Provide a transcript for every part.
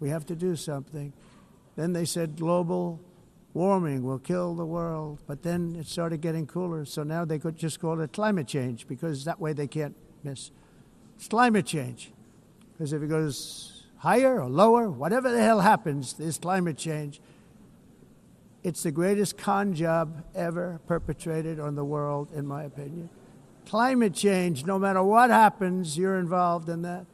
We have to do something. Then they said global warming will kill the world, but then it started getting cooler, so now they could just call it climate change, because that way they can't miss. It's climate change, because if it goes higher or lower, whatever the hell happens, there's climate change. It's the greatest con job ever perpetrated on the world, in my opinion. Climate change, no matter what happens, you're involved in that.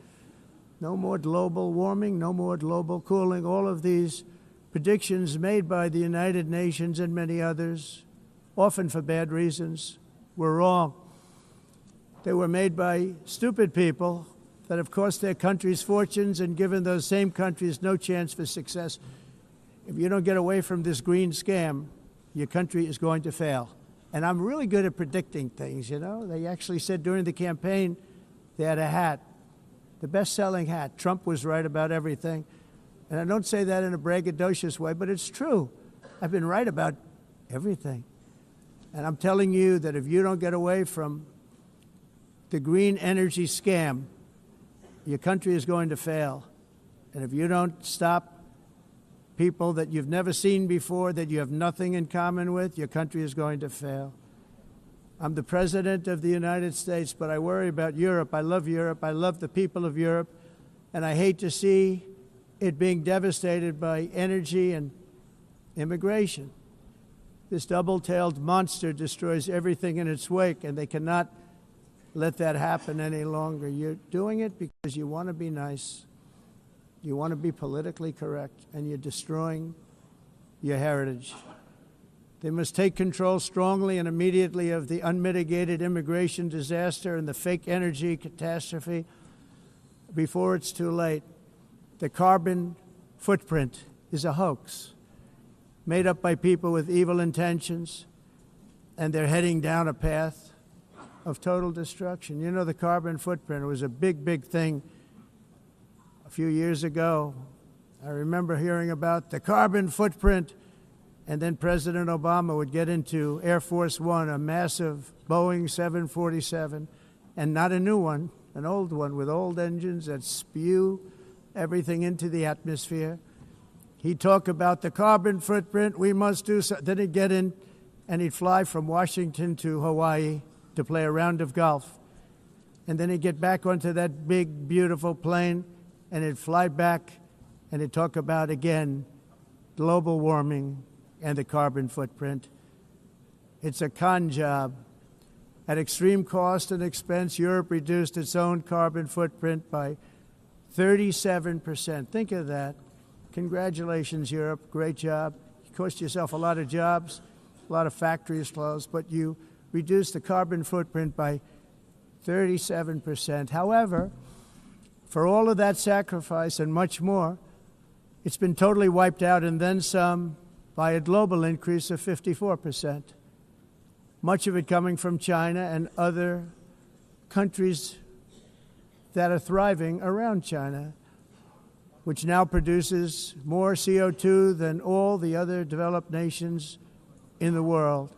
No more global warming, no more global cooling. All of these predictions made by the United Nations and many others, often for bad reasons, were wrong. They were made by stupid people that have cost their countries fortunes and given those same countries no chance for success. If you don't get away from this green scam, your country is going to fail. And I'm really good at predicting things, you know. They actually said during the campaign they had a hat, the best-selling hat. Trump was right about everything. And I don't say that in a braggadocious way, but it's true. I've been right about everything. And I'm telling you that if you don't get away from the green energy scam, your country is going to fail. And if you don't stop people that you've never seen before, that you have nothing in common with, your country is going to fail. I'm the president of the United States, but I worry about Europe. I love Europe. I love the people of Europe. And I hate to see it being devastated by energy and immigration. This double-tailed monster destroys everything in its wake, and they cannot let that happen any longer. You're doing it because you want to be nice. You want to be politically correct, and you're destroying your heritage. They must take control strongly and immediately of the unmitigated immigration disaster and the fake energy catastrophe before it's too late. The carbon footprint is a hoax made up by people with evil intentions, and they're heading down a path of total destruction. You know, the carbon footprint, it was a big, big thing a few years ago. I remember hearing about the carbon footprint, and then President Obama would get into Air Force One, a massive Boeing 747, and not a new one, an old one with old engines that spew everything into the atmosphere. He'd talk about the carbon footprint, we must do so. Then he'd get in and he'd fly from Washington to Hawaii to play a round of golf. And then he'd get back onto that big, beautiful plane and he'd fly back and he'd talk about, again, global warming and the carbon footprint. It's a con job. At extreme cost and expense, Europe reduced its own carbon footprint by 37%. Think of that. Congratulations, Europe. Great job. You cost yourself a lot of jobs, a lot of factories closed, but you reduced the carbon footprint by 37%. However, for all of that sacrifice and much more, it's been totally wiped out and then some by a global increase of 54%. Much of it coming from China and other countries that are thriving around China, which now produces more CO2 than all the other developed nations in the world.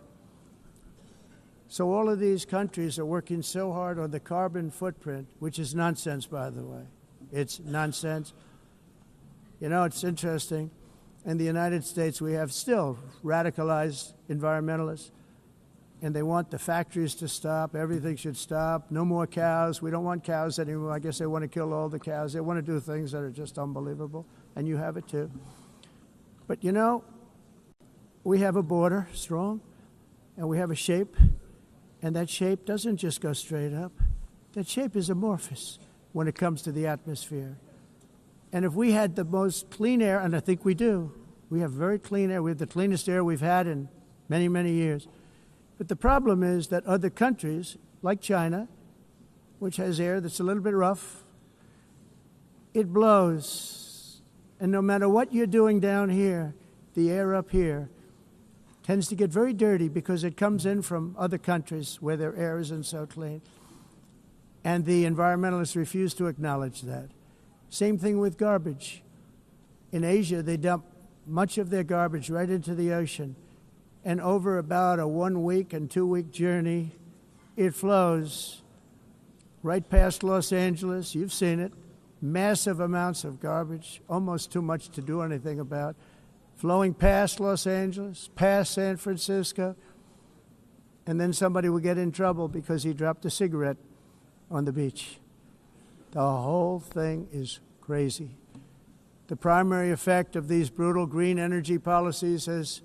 So all of these countries are working so hard on the carbon footprint, which is nonsense, by the way. It's nonsense. You know, it's interesting. In the United States, we have still radicalized environmentalists, and they want the factories to stop. Everything should stop. No more cows. We don't want cows anymore. I guess they want to kill all the cows. They want to do things that are just unbelievable, and you have it too. But you know, we have a border, strong, and we have a shape, and that shape doesn't just go straight up. That shape is amorphous when it comes to the atmosphere. And if we had the most clean air, and I think we do, we have very clean air. We have the cleanest air we've had in many, many years. But the problem is that other countries, like China, which has air that's a little bit rough, it blows. And no matter what you're doing down here, the air up here tends to get very dirty because it comes in from other countries where their air isn't so clean. And the environmentalists refuse to acknowledge that. Same thing with garbage. In Asia, they dump much of their garbage right into the ocean. And over about a 1 week and 2 week journey, it flows right past Los Angeles. You've seen it. massive amounts of garbage, almost too much to do anything about, flowing past Los Angeles, past San Francisco, and then somebody will get in trouble because he dropped a cigarette on the beach. The whole thing is crazy. The primary effect of these brutal green energy policies has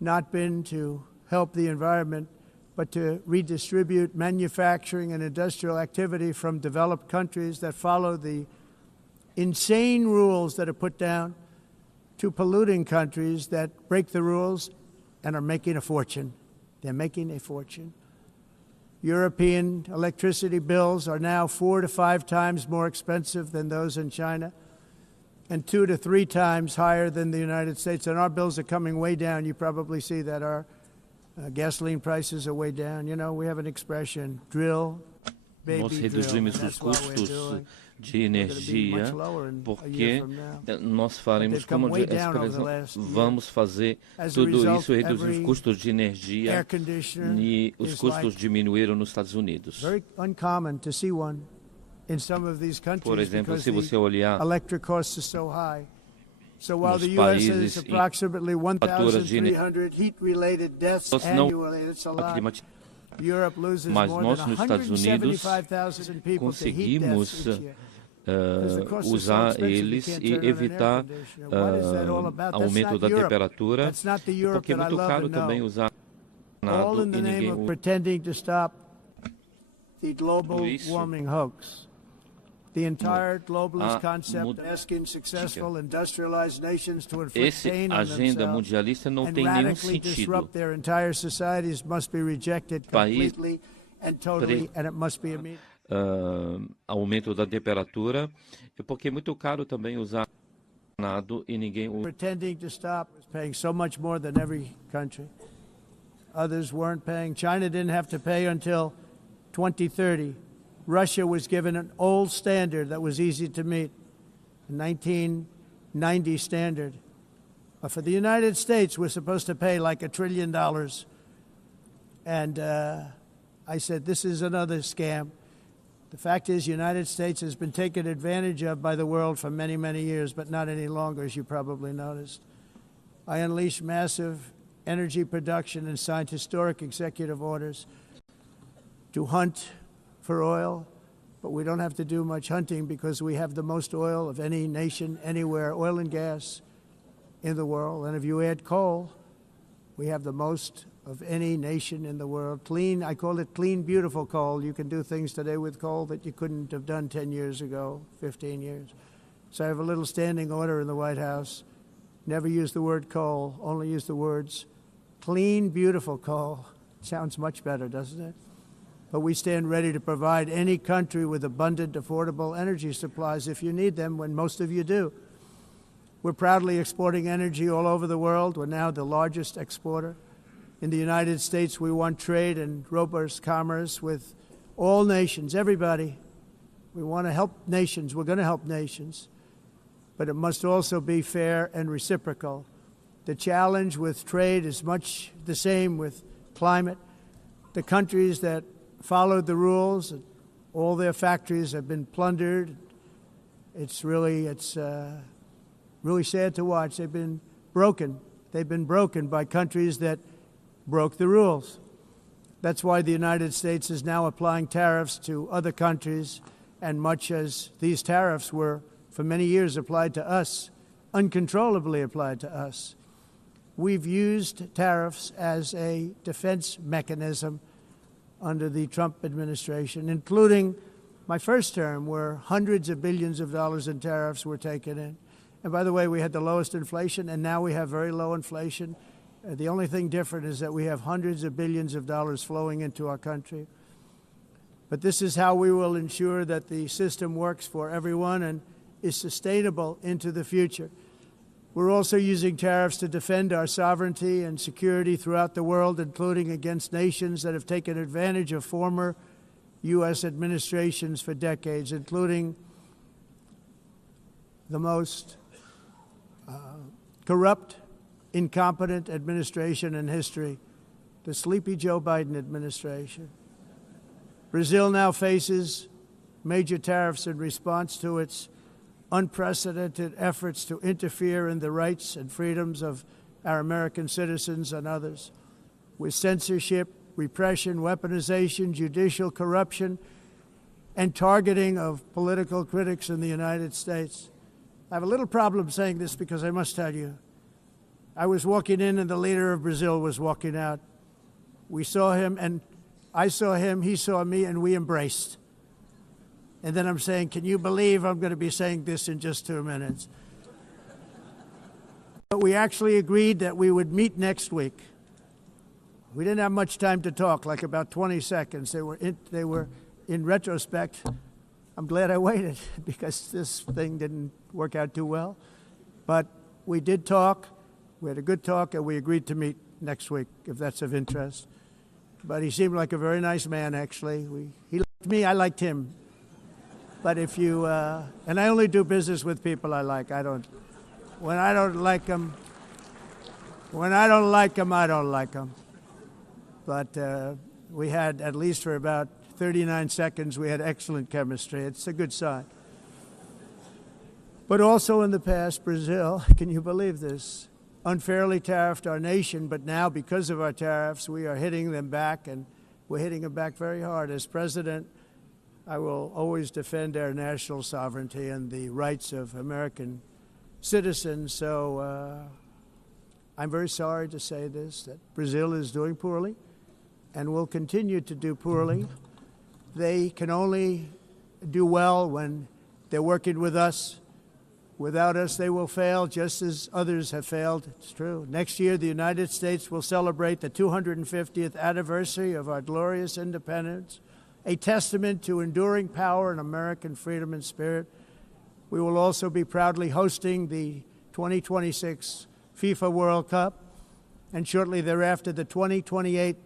not been to help the environment, but to redistribute manufacturing and industrial activity from developed countries that follow the insane rules that are put down to polluting countries that break the rules and are making a fortune. They're making a fortune. European electricity bills are now 4 to 5 times more expensive than those in China, and 2 to 3 times higher than the United States. And our bills are coming way down. You probably see that our gasoline prices are way down. You know, we have an expression, drill, baby, Nós drill. reduzimos And os that's what we're custos doing. de energia porque nós faremos, como essa previsão, vamos fazer tudo isso, reduzir os custos de energia e os custos diminuíram nos Estados Unidos. Por exemplo, se você olhar nos países em fatura de energia climática, mas nós nos Estados Unidos conseguimos usar eles e evitar aumento da temperatura, porque é muito caro também usar nada e ninguém usa isso. The entire globalist concept asking successful industrialized nations to inflict pain on themselves and radically disrupt their entire societies must be rejected completely and totally, and it must be immediate. Aumento da temperatura, porque é muito caro também usar nada e ninguém usa. Pretending to stop was paying so much more than every country. Others weren't paying. China didn't have to pay until 2030. Russia was given an old standard that was easy to meet, a 1990 standard. But for the United States, we're supposed to pay like $1 trillion. And I said, this is another scam. The fact is, the United States has been taken advantage of by the world for many, many years, but not any longer, as you probably noticed. I unleashed massive energy production and signed historic executive orders to hunt for oil, but we don't have to do much hunting because we have the most oil of any nation anywhere, oil and gas in the world. And if you add coal, we have the most of any nation in the world. Clean, I call it clean, beautiful coal. You can do things today with coal that you couldn't have done 10 years ago, 15 years. So I have a little standing order in the White House. Never use the word coal, only use the words clean, beautiful coal. Sounds much better, doesn't it? But we stand ready to provide any country with abundant, affordable energy supplies if you need them, when most of you do. We're proudly exporting energy all over the world. We're now the largest exporter. In the United States, we want trade and robust commerce with all nations, everybody. We want to help nations. We're going to help nations. But it must also be fair and reciprocal. The challenge with trade is much the same with climate. The countries that followed the rules, all their factories have been plundered. It's really sad to watch. They've been broken. They've been broken by countries that broke the rules. That's why the United States is now applying tariffs to other countries, and much as these tariffs were for many years applied to us, uncontrollably applied to us. We've used tariffs as a defense mechanism under the Trump administration, including my first term, where hundreds of billions of dollars in tariffs were taken in. And by the way, we had the lowest inflation, and now we have very low inflation. The only thing different is that we have hundreds of billions of dollars flowing into our country. But this is how we will ensure that the system works for everyone and is sustainable into the future. We're also using tariffs to defend our sovereignty and security throughout the world, including against nations that have taken advantage of former U.S. administrations for decades, including the most corrupt, incompetent administration in history, the sleepy Joe Biden administration. Brazil now faces major tariffs in response to its unprecedented efforts to interfere in the rights and freedoms of our American citizens and others, with censorship, repression, weaponization, judicial corruption, and targeting of political critics in the United States. I have a little problem saying this because I must tell you, I was walking in and the leader of Brazil was walking out. We saw him and I saw him, he saw me, and we embraced. And then I'm saying, can you believe I'm going to be saying this in just 2 minutes? But we actually agreed that we would meet next week. We didn't have much time to talk, like about 20 seconds. They were in retrospect, I'm glad I waited because this thing didn't work out too well. But we did talk, we had a good talk, and we agreed to meet next week, if that's of interest. But he seemed like a very nice man, actually. He liked me, I liked him. But if you, and I only do business with people I like. When I don't like them, I don't like them. But we had, at least for about 39 seconds, we had excellent chemistry. It's a good sign. But also in the past, Brazil, can you believe this, unfairly tariffed our nation, but now because of our tariffs, we are hitting them back, and we're hitting them back very hard. As president, I will always defend our national sovereignty and the rights of American citizens. So I'm very sorry to say this, that Brazil is doing poorly and will continue to do poorly. They can only do well when they're working with us. Without us, they will fail, just as others have failed. It's true. Next year, the United States will celebrate the 250th anniversary of our glorious independence, a testament to enduring power and American freedom and spirit. We will also be proudly hosting the 2026 FIFA World Cup, and shortly thereafter, the 2028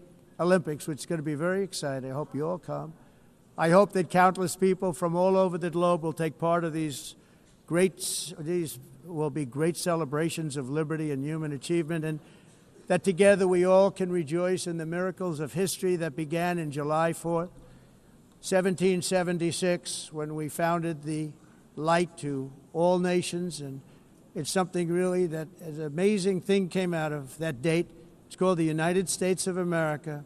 Olympics, which is going to be very exciting. I hope you all come. I hope that countless people from all over the globe will take part of these will be great celebrations of liberty and human achievement, and that together we all can rejoice in the miracles of history that began in July 4th, 1776, when we founded the light to all nations. And it's something really that an amazing thing came out of that date. It's called the United States of America.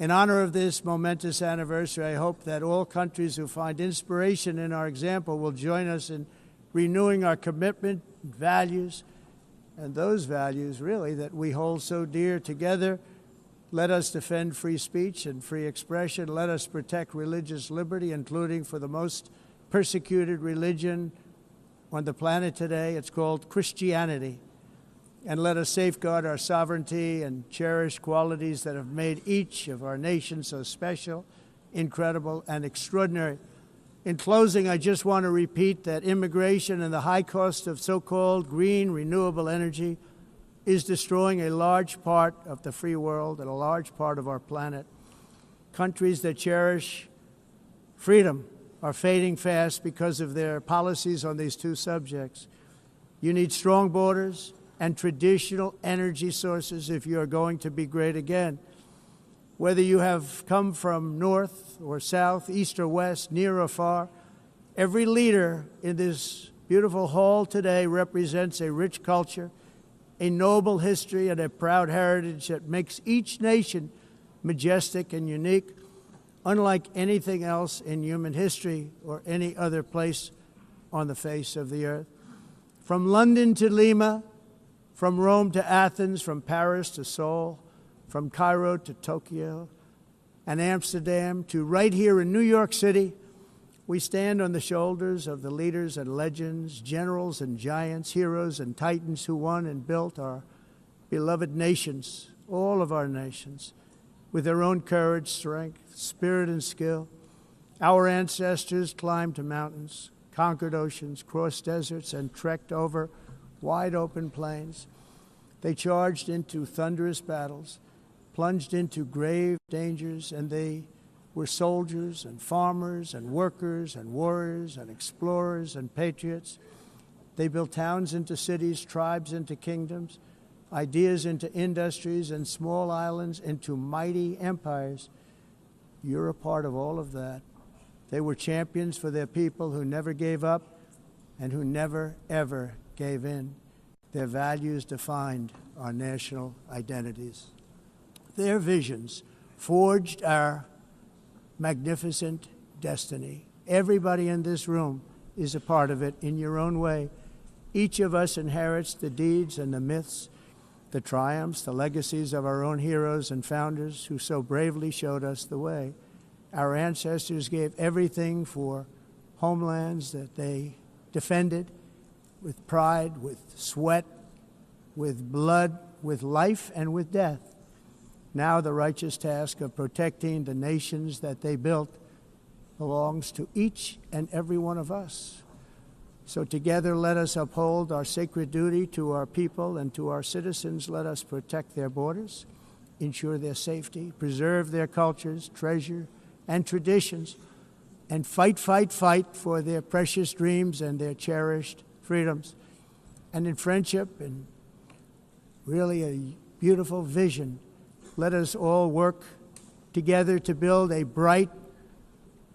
In honor of this momentous anniversary, I hope that all countries who find inspiration in our example will join us in renewing our commitment, values, and those values really that we hold so dear. Together, let us defend free speech and free expression. Let us protect religious liberty, including for the most persecuted religion on the planet today. It's called Christianity. And let us safeguard our sovereignty and cherish qualities that have made each of our nations so special, incredible, and extraordinary. In closing, I just want to repeat that immigration and the high cost of so-called green renewable energy is destroying a large part of the free world and a large part of our planet. Countries that cherish freedom are fading fast because of their policies on these two subjects. You need strong borders and traditional energy sources if you are going to be great again. Whether you have come from north or south, east or west, near or far, every leader in this beautiful hall today represents a rich culture, a noble history, and a proud heritage that makes each nation majestic and unique, unlike anything else in human history or any other place on the face of the earth. From London to Lima, from Rome to Athens, from Paris to Seoul, from Cairo to Tokyo and Amsterdam to right here in New York City, we stand on the shoulders of the leaders and legends, generals and giants, heroes and titans who won and built our beloved nations, all of our nations, with their own courage, strength, spirit, and skill. Our ancestors climbed mountains, conquered oceans, crossed deserts, and trekked over wide open plains. They charged into thunderous battles, plunged into grave dangers, and they were soldiers and farmers and workers and warriors and explorers and patriots. They built towns into cities, tribes into kingdoms, ideas into industries, and small islands into mighty empires. You're a part of all of that. They were champions for their people who never gave up and who never, ever gave in. Their values defined our national identities. Their visions forged our magnificent destiny. Everybody in this room is a part of it in your own way. Each of us inherits the deeds and the myths, the triumphs, the legacies of our own heroes and founders who so bravely showed us the way. Our ancestors gave everything for homelands that they defended with pride, with sweat, with blood, with life, and with death. Now the righteous task of protecting the nations that they built belongs to each and every one of us. So together let us uphold our sacred duty to our people and to our citizens. Let us protect their borders, ensure their safety, preserve their cultures, treasure, and traditions, and fight, fight, fight for their precious dreams and their cherished freedoms. And in friendship and really a beautiful vision, let us all work together to build a bright,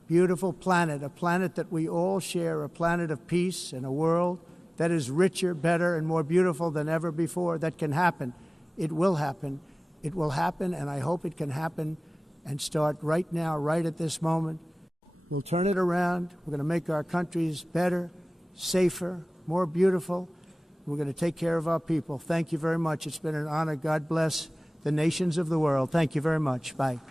beautiful planet, a planet that we all share, a planet of peace and a world that is richer, better, and more beautiful than ever before. That can happen. It will happen. It will happen, and I hope it can happen and start right now, right at this moment. We'll turn it around. We're going to make our countries better, safer, more beautiful. We're going to take care of our people. Thank you very much. It's been an honor. God bless the nations of the world. Thank you very much. Bye.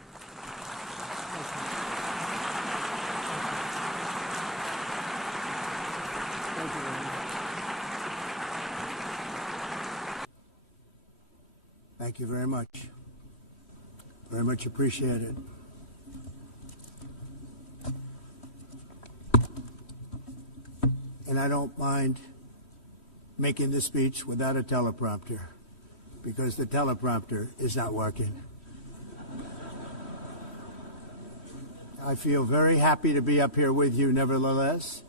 Thank you very much. Very much appreciated. And I don't mind making this speech without a teleprompter, because the teleprompter is not working. I feel very happy to be up here with you nevertheless,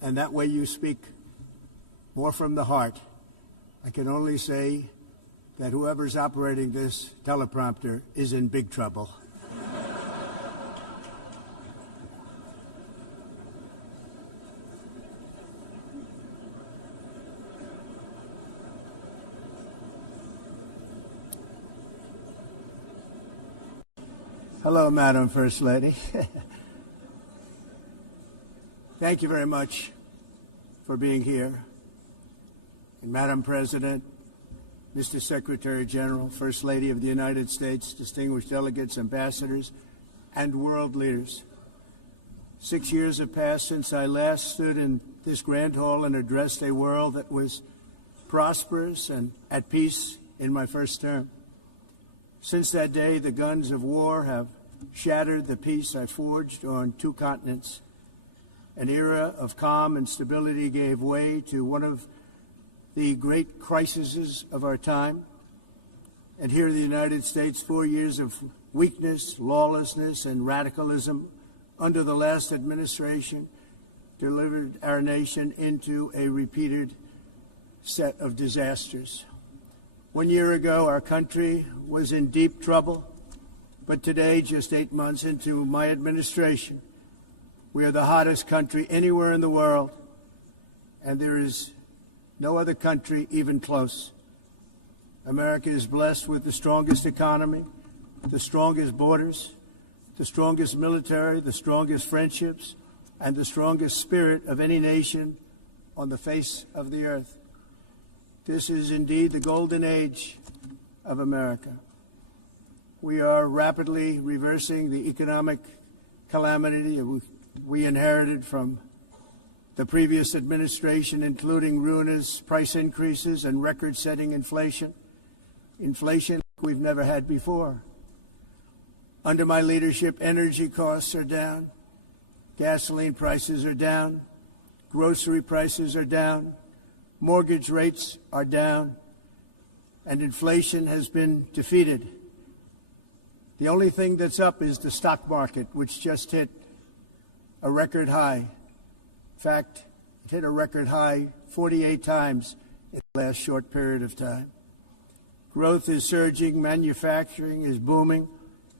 and that way you speak more from the heart. I can only say that whoever's operating this teleprompter is in big trouble. Hello, Madam First Lady. Thank you very much for being here. And Madam President, Mr. Secretary General, First Lady of the United States, distinguished delegates, ambassadors, and world leaders. 6 years have passed since I last stood in this grand hall and addressed a world that was prosperous and at peace in my first term. Since that day, the guns of war have shattered the peace I forged on 2 continents. An era of calm and stability gave way to one of the great crises of our time. And here in the United States, 4 years of weakness, lawlessness, and radicalism under the last administration delivered our nation into a repeated set of disasters. 1 year ago, our country was in deep trouble, but today, just 8 months into my administration, we are the hottest country anywhere in the world, and there is no other country even close. America is blessed with the strongest economy, the strongest borders, the strongest military, the strongest friendships, and the strongest spirit of any nation on the face of the earth. This is indeed the golden age of America. We are rapidly reversing the economic calamity we inherited from the previous administration, including ruinous price increases and record-setting inflation we've never had before. Under my leadership, energy costs are down, gasoline prices are down, grocery prices are down, mortgage rates are down, and inflation has been defeated. The only thing that's up is the stock market, which just hit a record high. In fact, it hit a record high 48 times in the last short period of time. Growth is surging, manufacturing is booming.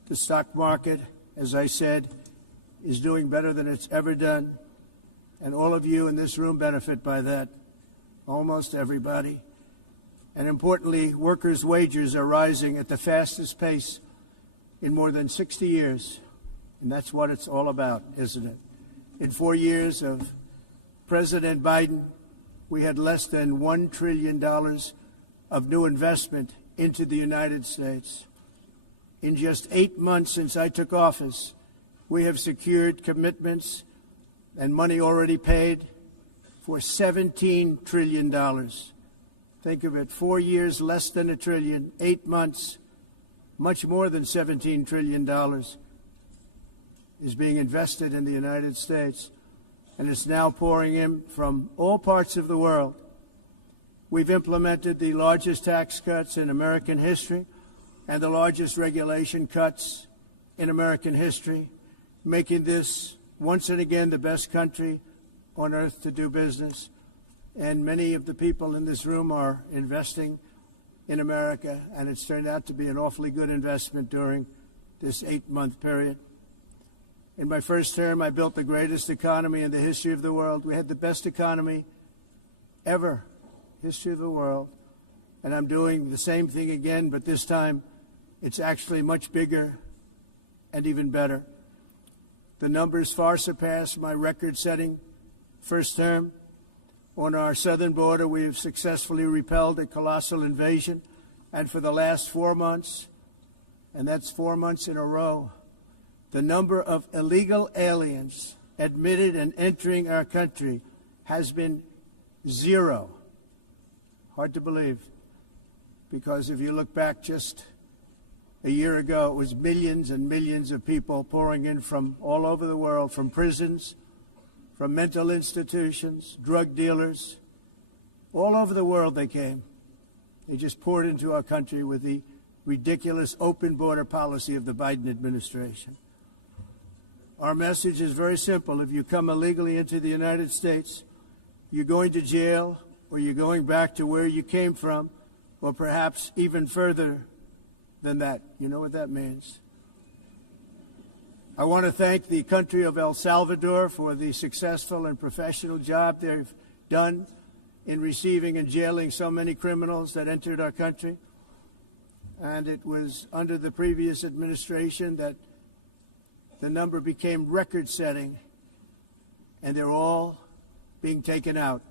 The stock market, as I said, is doing better than it's ever done. and all of you in this room benefit by that, almost everybody. And importantly, workers' wages are rising at the fastest pace in more than 60 years. And that's what it's all about, isn't it? In 4 years of President Biden, we had less than $1 trillion of new investment into the United States. In just 8 months since I took office, we have secured commitments and money already paid for $17 trillion. Think of it, 4 years, less than $1 trillion, 8 months, much more than $17 trillion is being invested in the United States, and it's now pouring in from all parts of the world. We've implemented the largest tax cuts in American history and the largest regulation cuts in American history, making this once and again the best country on earth to do business. And many of the people in this room are investing in America, and it's turned out to be an awfully good investment during this 8-month period. In my first term, I built the greatest economy in the history of the world. We had the best economy ever, history of the world. And I'm doing the same thing again, but this time it's actually much bigger and even better. The numbers far surpass my record-setting first term. On our southern border, we have successfully repelled a colossal invasion. And for the last 4 months, and that's 4 months in a row, the number of illegal aliens admitted and entering our country has been 0. Hard to believe, because if you look back just a year ago, it was millions and millions of people pouring in from all over the world, from prisons, from mental institutions, drug dealers. All over the world they came. They just poured into our country with the ridiculous open border policy of the Biden administration. Our message is very simple. If you come illegally into the United States, you're going to jail, or you're going back to where you came from, or perhaps even further than that. You know what that means. I want to thank the country of El Salvador for the successful and professional job they've done in receiving and jailing so many criminals that entered our country. And it was under the previous administration that the number became record-setting, and they're all being taken out.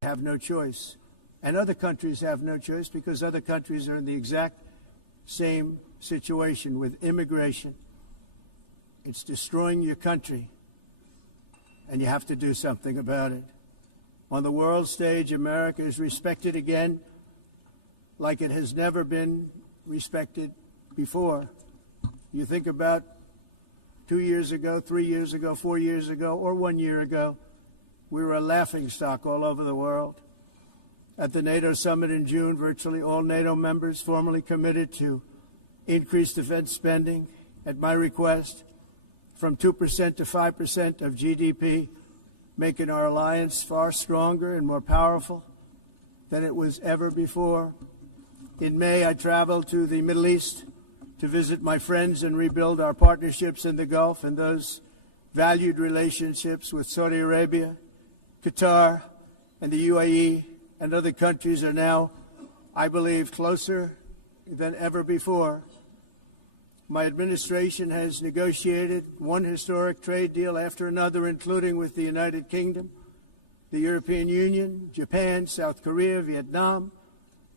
They have no choice. And other countries have no choice, because other countries are in the exact same situation with immigration. It's destroying your country, and you have to do something about it. On the world stage, America is respected again like it has never been respected before. You think about 2 years ago, 3 years ago, 4 years ago, or 1 year ago, we were a laughingstock all over the world. At the NATO summit in June, virtually all NATO members formally committed to increase defense spending at my request from 2% to 5% of GDP, making our alliance far stronger and more powerful than it was ever before. In May, I traveled to the Middle East to visit my friends and rebuild our partnerships in the Gulf and those valued relationships with Saudi Arabia, Qatar, and the UAE, and other countries are now, I believe, closer than ever before. My administration has negotiated one historic trade deal after another, including with the United Kingdom, the European Union, Japan, South Korea, Vietnam,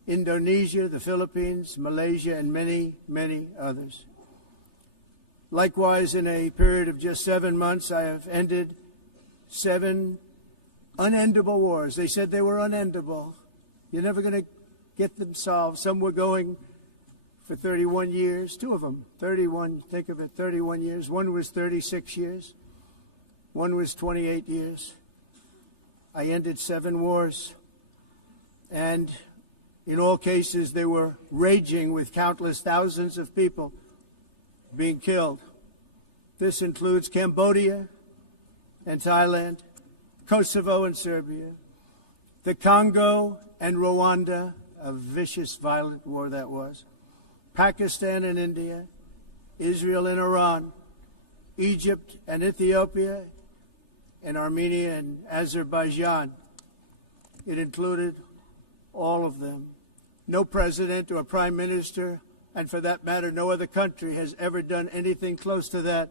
Indonesia, the Philippines, Malaysia, and many, many others. Likewise, in a period of just 7 months, I have ended 7 unendable wars. They said they were unendable. You're never going to get them solved. Some were going for 31 years, 2 of them, 31, think of it, 31 years. One was 36 years. One was 28 years. I ended 7 wars. And in all cases, they were raging with countless thousands of people being killed. This includes Cambodia and Thailand, Kosovo and Serbia, the Congo and Rwanda, a vicious, violent war that was, Pakistan and India, Israel and Iran, Egypt and Ethiopia, in Armenia and Azerbaijan. It included all of them. No president or prime minister, and for that matter, no other country has ever done anything close to that.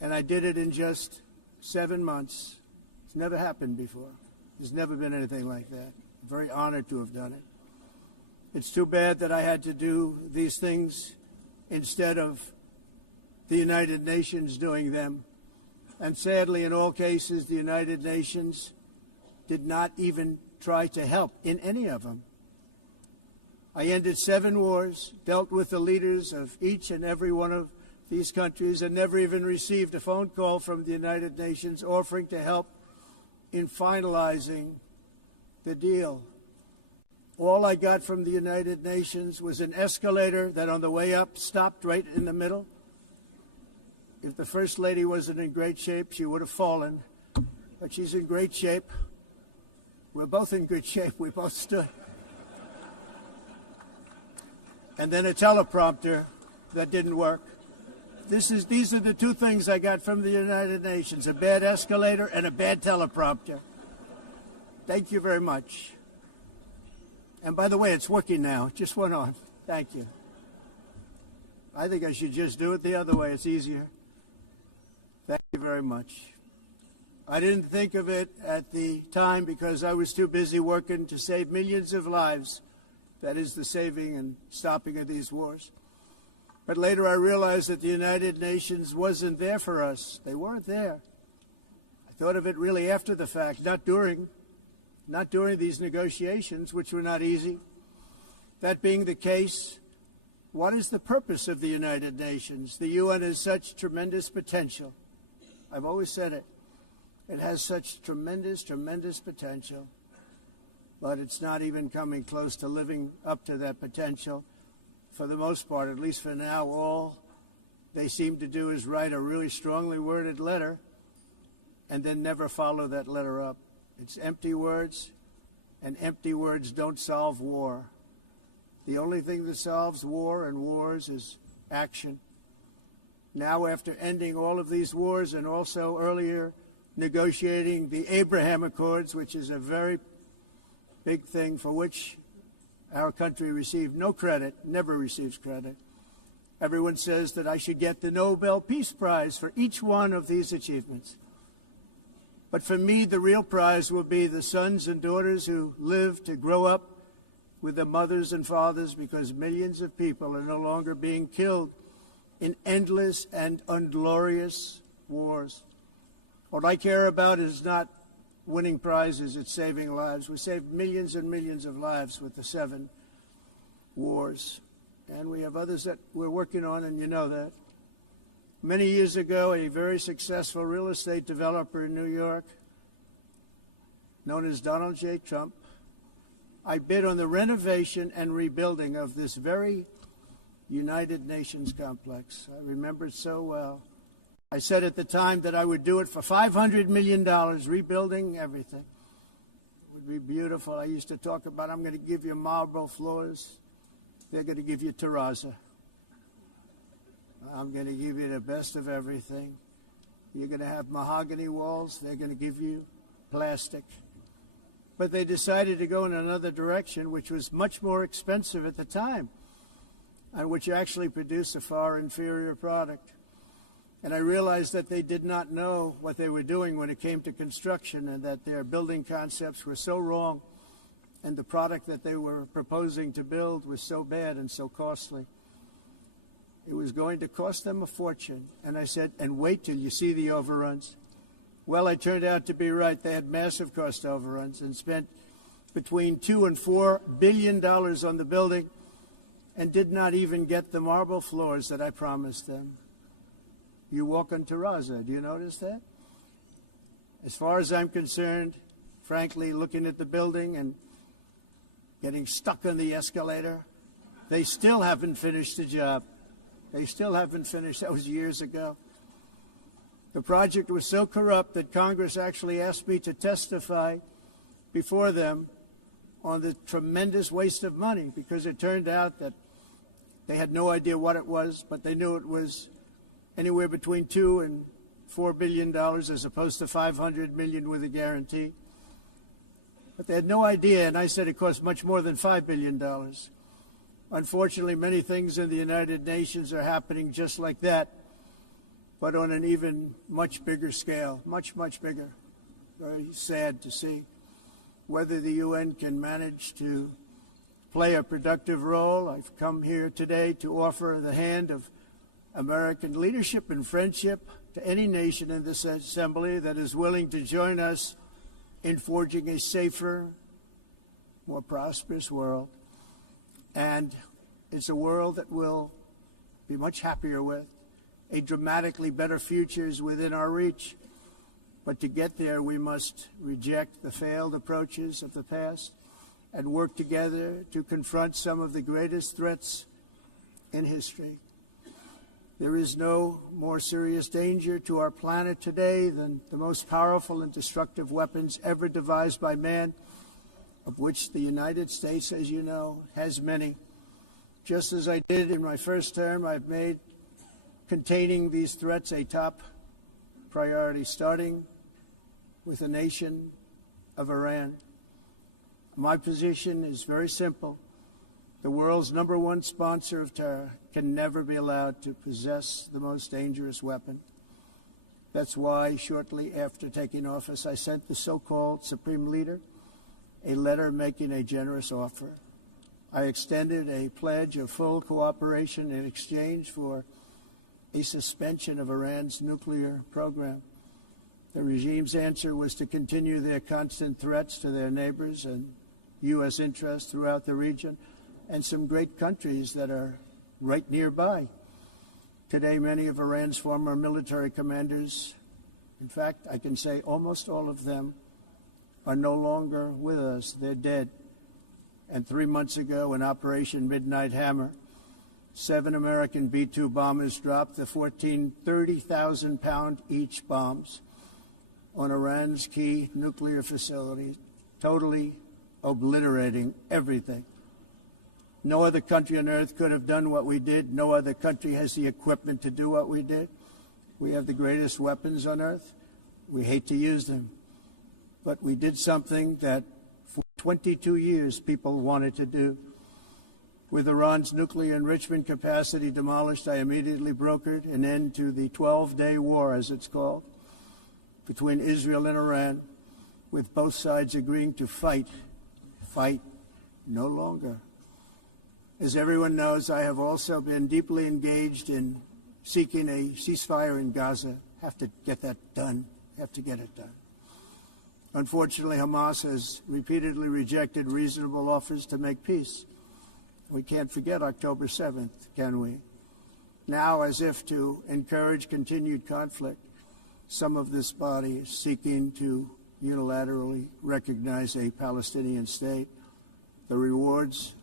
And I did it in just 7 months. It's never happened before. There's never been anything like that. I'm very honored to have done it. It's too bad that I had to do these things instead of the United Nations doing them. And sadly, in all cases, the United Nations did not even try to help in any of them. I ended 7 wars, dealt with the leaders of each and every one of these countries, and never even received a phone call from the United Nations offering to help in finalizing the deal. All I got from the United Nations was an escalator that on the way up stopped right in the middle. If the First Lady wasn't in great shape, she would have fallen. But she's in great shape. We're both in good shape. We both stood. And then a teleprompter that didn't work. These are the 2 things I got from the United Nations, a bad escalator and a bad teleprompter. Thank you very much. And by the way, it's working now. It just went on. Thank you. I think I should just do it the other way. It's easier. Thank you very much. I didn't think of it at the time because I was too busy working to save millions of lives. That is the saving and stopping of these wars. But later I realized that the United Nations wasn't there for us. They weren't there. I thought of it really after the fact, not during these negotiations, which were not easy. That being the case, what is the purpose of the United Nations? The UN has such tremendous potential. I've always said it. It has such tremendous, tremendous potential. But it's not even coming close to living up to that potential. For the most part, at least for now, all they seem to do is write a really strongly worded letter and then never follow that letter up. It's empty words, and empty words don't solve war. The only thing that solves war and wars is action. Now, after ending all of these wars and also earlier negotiating the Abraham Accords, which is a very big thing for which our country received no credit, never receives credit. Everyone says that I should get the Nobel Peace Prize for each one of these achievements. But for me, the real prize will be the sons and daughters who live to grow up with their mothers and fathers, because millions of people are no longer being killed in endless and unglorious wars. What I care about is not winning prizes, it's saving lives. We saved millions and millions of lives with the 7 wars. And we have others that we're working on, and you know that. Many years ago, a very successful real estate developer in New York, known as Donald J. Trump, I bid on the renovation and rebuilding of this very United Nations complex. I remember it so well. I said at the time that I would do it for $500 million, rebuilding everything. It would be beautiful. I used to talk about, I'm going to give you marble floors. They're going to give you terrazzo. I'm going to give you the best of everything. You're going to have mahogany walls. They're going to give you plastic. But they decided to go in another direction, which was much more expensive at the time, and which actually produced a far inferior product. And I realized that they did not know what they were doing when it came to construction, and that their building concepts were so wrong, and the product that they were proposing to build was so bad and so costly. It was going to cost them a fortune. And I said, and wait till you see the overruns. Well, I turned out to be right. They had massive cost overruns and spent between $2 and $4 billion on the building and did not even get the marble floors that I promised them. You walk on terrazzo. Do you notice that? As far as I'm concerned, frankly, looking at the building and getting stuck on the escalator, they still haven't finished the job. They still haven't finished. That was years ago. The project was so corrupt that Congress actually asked me to testify before them on the tremendous waste of money, because it turned out that they had no idea what it was, but they knew it was anywhere between $2 and $4 billion as opposed to $500 million with a guarantee. But they had no idea, and I said it cost much more than $5 billion. Unfortunately, many things in the United Nations are happening just like that, but on an even much bigger scale, much, much bigger. Very sad to see whether the UN can manage to play a productive role. I've come here today to offer the hand of American leadership and friendship to any nation in this assembly that is willing to join us in forging a safer, more prosperous world. And it's a world that we'll be much happier with. A dramatically better future is within our reach. But to get there, we must reject the failed approaches of the past and work together to confront some of the greatest threats in history. There is no more serious danger to our planet today than the most powerful and destructive weapons ever devised by man, of which the United States, as you know, has many. Just as I did in my first term, I've made containing these threats a top priority, starting with the nation of Iran. My position is very simple. The world's #1 sponsor of terror can never be allowed to possess the most dangerous weapon. That's why, shortly after taking office, I sent the so-called Supreme Leader a letter making a generous offer. I extended a pledge of full cooperation in exchange for a suspension of Iran's nuclear program. The regime's answer was to continue their constant threats to their neighbors and U.S. interests throughout the region and some great countries that are right nearby. Today, many of Iran's former military commanders, in fact, I can say almost all of them, are no longer with us. They're dead. And 3 months ago, in Operation Midnight Hammer, 7 American B-2 bombers dropped the 14 30,000-pound each bombs on Iran's key nuclear facilities, totally obliterating everything. No other country on earth could have done what we did. No other country has the equipment to do what we did. We have the greatest weapons on earth. We hate to use them. But we did something that for 22 years people wanted to do. With Iran's nuclear enrichment capacity demolished, I immediately brokered an end to the 12-day war, as it's called, between Israel and Iran, with both sides agreeing to fight no longer. As everyone knows, I have also been deeply engaged in seeking a ceasefire in Gaza. Have to get that done. Have to get it done. Unfortunately, Hamas has repeatedly rejected reasonable offers to make peace. We can't forget October 7th, can we? Now, as if to encourage continued conflict, some of this body is seeking to unilaterally recognize a Palestinian state. The rewards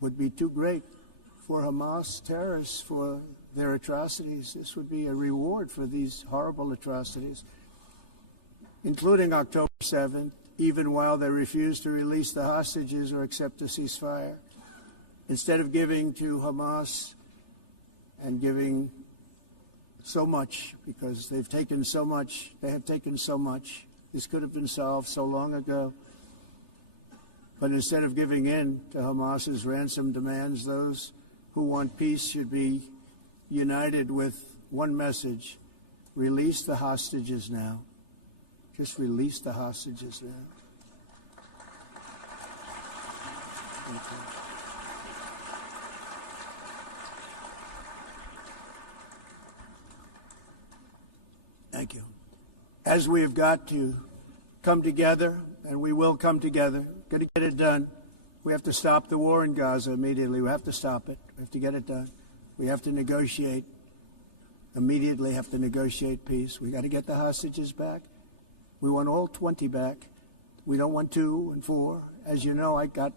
would be too great for Hamas terrorists for their atrocities. This would be a reward for these horrible atrocities, including October 7th, even while they refuse to release the hostages or accept a ceasefire. Instead of giving to Hamas and giving so much, because they've taken so much, they have taken so much. This could have been solved so long ago. But instead of giving in to Hamas's ransom demands, those who want peace should be united with one message: release the hostages now. Just release the hostages now. Thank you. Thank you. As we have got to come together, and we will come together, going to get it done. We have to stop the war in Gaza immediately. We have to stop it. We have to get it done. We have to negotiate. Immediately have to negotiate peace. We got to get the hostages back. We want all 20 back. We don't want 2 and 4. As you know, I got,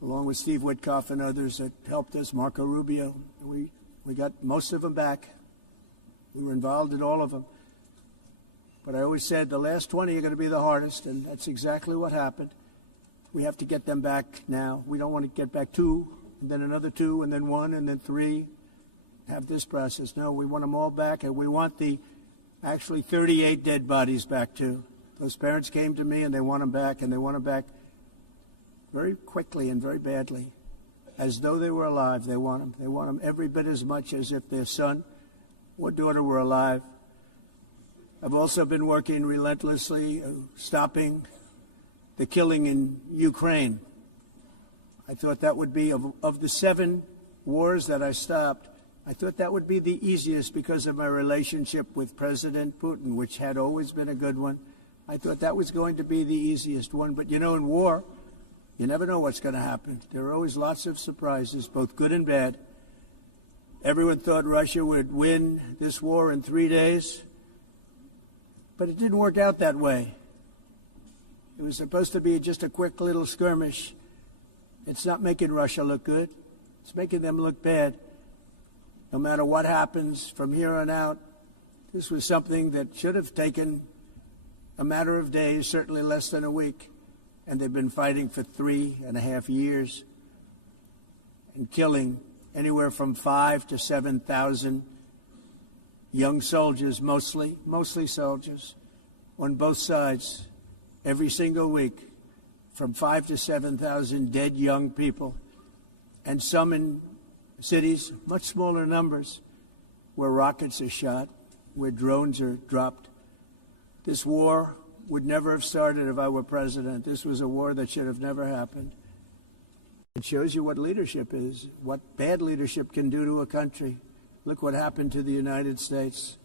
along with Steve Witkoff and others that helped us, Marco Rubio, we got most of them back. We were involved in all of them. But I always said the last 20 are going to be the hardest, and that's exactly what happened. We have to get them back now. We don't want to get back 2, and then another 2, and then 1, and then 3. have this process. No, we want them all back, and we want the actually 38 dead bodies back too. Those parents came to me and they want them back, and they want them back very quickly and very badly. As though they were alive, they want them. They want them every bit as much as if their son or daughter were alive. I've also been working relentlessly, stopping the killing in Ukraine. I thought that would be, of the 7 wars that I stopped, I thought that would be the easiest because of my relationship with President Putin, which had always been a good one. I thought that was going to be the easiest one. But, you know, in war, you never know what's going to happen. There are always lots of surprises, both good and bad. Everyone thought Russia would win this war in 3 days, but it didn't work out that way. It was supposed to be just a quick little skirmish. It's not making Russia look good. It's making them look bad. No matter what happens from here on out, this was something that should have taken a matter of days, certainly less than a week. And they've been fighting for 3.5 years and killing anywhere from 5,000 to 7,000 young soldiers, mostly soldiers, on both sides, every single week, from 5,000 to 7,000 dead young people, and some in cities, much smaller numbers, where rockets are shot, where drones are dropped. This war would never have started if I were president. This was a war that should have never happened. It shows you what leadership is, what bad leadership can do to a country. Look what happened to the United States,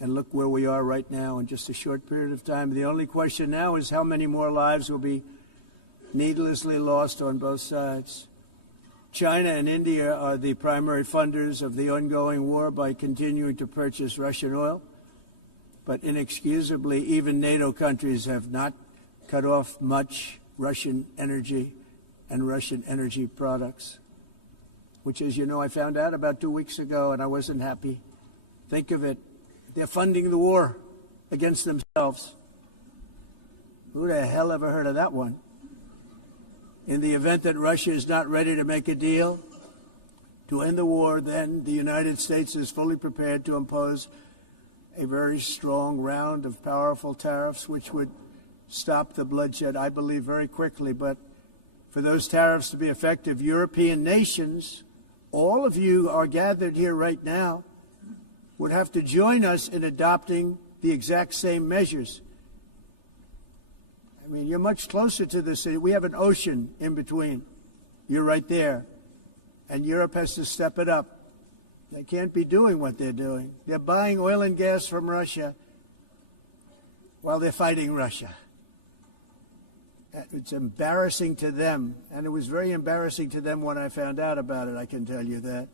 and look where we are right now in just a short period of time. The only question now is how many more lives will be needlessly lost on both sides. China and India are the primary funders of the ongoing war by continuing to purchase Russian oil. But inexcusably, even NATO countries have not cut off much Russian energy and Russian energy products, which, as you know, I found out about 2 weeks ago, and I wasn't happy. Think of it. They're funding the war against themselves. Who the hell ever heard of that one? In the event that Russia is not ready to make a deal to end the war, then the United States is fully prepared to impose a very strong round of powerful tariffs, which would stop the bloodshed, I believe, very quickly. But for those tariffs to be effective, European nations, all of you are gathered here right now, would have to join us in adopting the exact same measures. I mean, you're much closer to the city. We have an ocean in between. You're right there. And Europe has to step it up. They can't be doing what they're doing. They're buying oil and gas from Russia while they're fighting Russia. It's embarrassing to them, and it was very embarrassing to them when I found out about it, I can tell you that.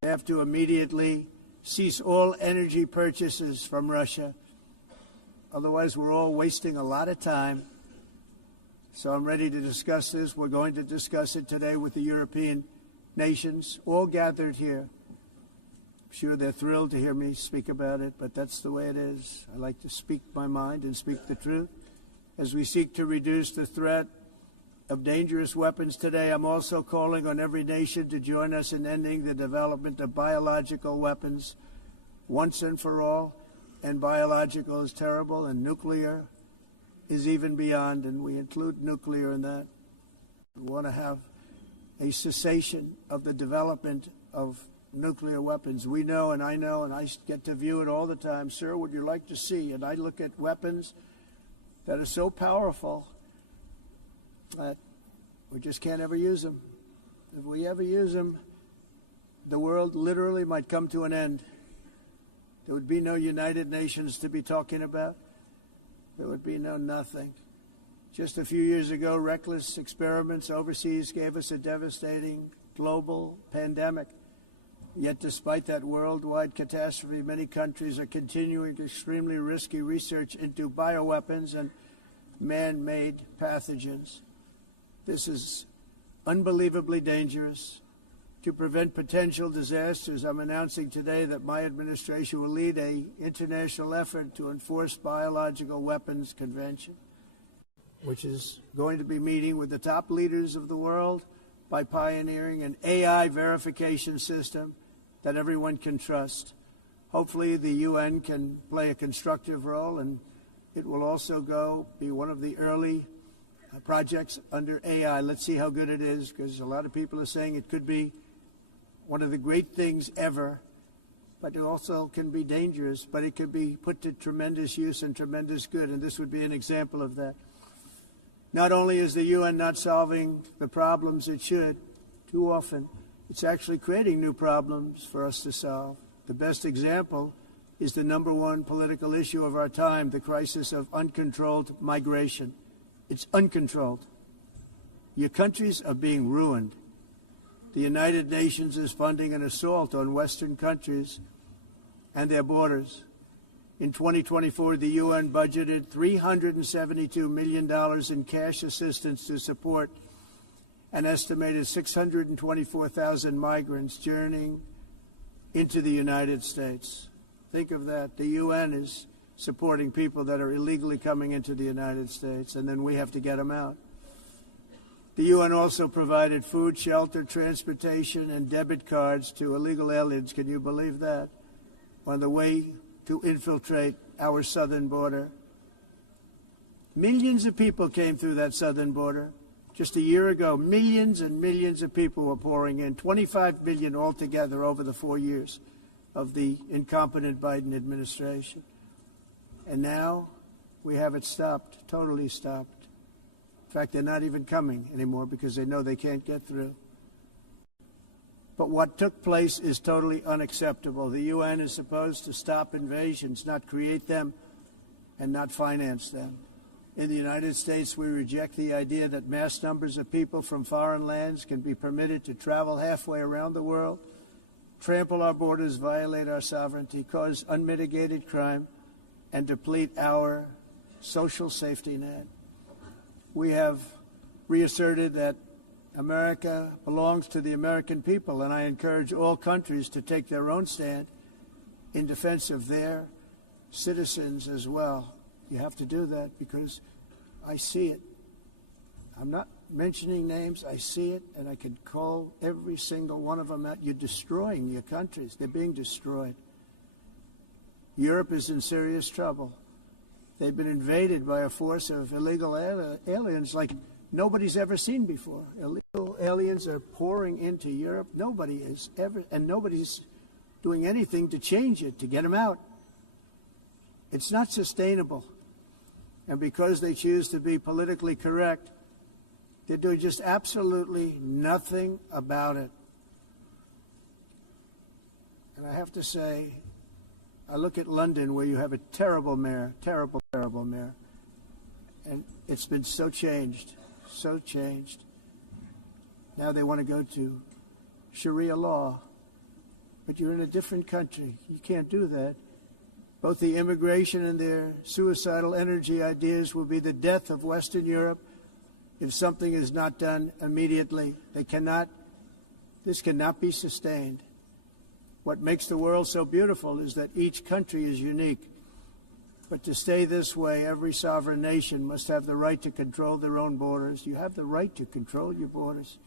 They have to immediately cease all energy purchases from Russia. Otherwise, we're all wasting a lot of time. So I'm ready to discuss this. We're going to discuss it today with the European nations, all gathered here. I'm sure they're thrilled to hear me speak about it, but that's the way it is. I like to speak my mind and speak the truth. As we seek to reduce the threat of dangerous weapons today, I'm also calling on every nation to join us in ending the development of biological weapons once and for all. And biological is terrible, and nuclear is even beyond, and we include nuclear in that. We want to have a cessation of the development of nuclear weapons. We know, and I get to view it all the time. Sir, would you like to see? And I look at weapons that are so powerful that we just can't ever use them. If we ever use them, the world literally might come to an end. There would be no United Nations to be talking about. There would be no nothing. Just a few years ago, reckless experiments overseas gave us a devastating global pandemic. Yet despite that worldwide catastrophe, many countries are continuing extremely risky research into bioweapons and man-made pathogens. This is unbelievably dangerous. To prevent potential disasters, I'm announcing today that my administration will lead an international effort to enforce biological weapons convention, which is going to be meeting with the top leaders of the world by pioneering an AI verification system that everyone can trust. Hopefully the UN can play a constructive role, and it will also be one of the early projects under AI. Let's see how good it is, because a lot of people are saying it could be one of the great things ever, but it also can be dangerous, but it could be put to tremendous use and tremendous good, and this would be an example of that. Not only is the UN not solving the problems it should, too often, it's actually creating new problems for us to solve. The best example is the #1 political issue of our time, the crisis of uncontrolled migration. It's uncontrolled. Your countries are being ruined. The United Nations is funding an assault on Western countries and their borders. In 2024, the UN budgeted $372 million in cash assistance to support an estimated 624,000 migrants journeying into the United States. Think of that. The UN is supporting people that are illegally coming into the United States, and then we have to get them out. The UN also provided food, shelter, transportation, and debit cards to illegal aliens. Can you believe that? On the way to infiltrate our southern border. Millions of people came through that southern border. Just a year ago, millions and millions of people were pouring in, 25 million altogether over the 4 years of the incompetent Biden administration. And now we have it stopped, totally stopped. In fact, they're not even coming anymore because they know they can't get through. But what took place is totally unacceptable. The UN is supposed to stop invasions, not create them and not finance them. In the United States, we reject the idea that mass numbers of people from foreign lands can be permitted to travel halfway around the world, trample our borders, violate our sovereignty, cause unmitigated crime, and deplete our social safety net. We have reasserted that America belongs to the American people, and I encourage all countries to take their own stand in defense of their citizens as well. You have to do that because I see it. I'm not mentioning names. I see it, and I could call every single one of them out. You're destroying your countries. They're being destroyed. Europe is in serious trouble. They've been invaded by a force of illegal aliens like nobody's ever seen before. Illegal aliens are pouring into Europe. Nobody is ever, and nobody's doing anything to change it, to get them out. It's not sustainable. And because they choose to be politically correct, they're doing just absolutely nothing about it. And I have to say, I look at London, where you have a terrible mayor, terrible mayor, and it's been so changed. Now they want to go to Sharia law, but you're in a different country. You can't do that. Both the immigration and their suicidal energy ideas will be the death of Western Europe if something is not done immediately. This cannot be sustained. What makes the world so beautiful is that each country is unique. But to stay this way, every sovereign nation must have the right to control their own borders. You have the right to control your borders,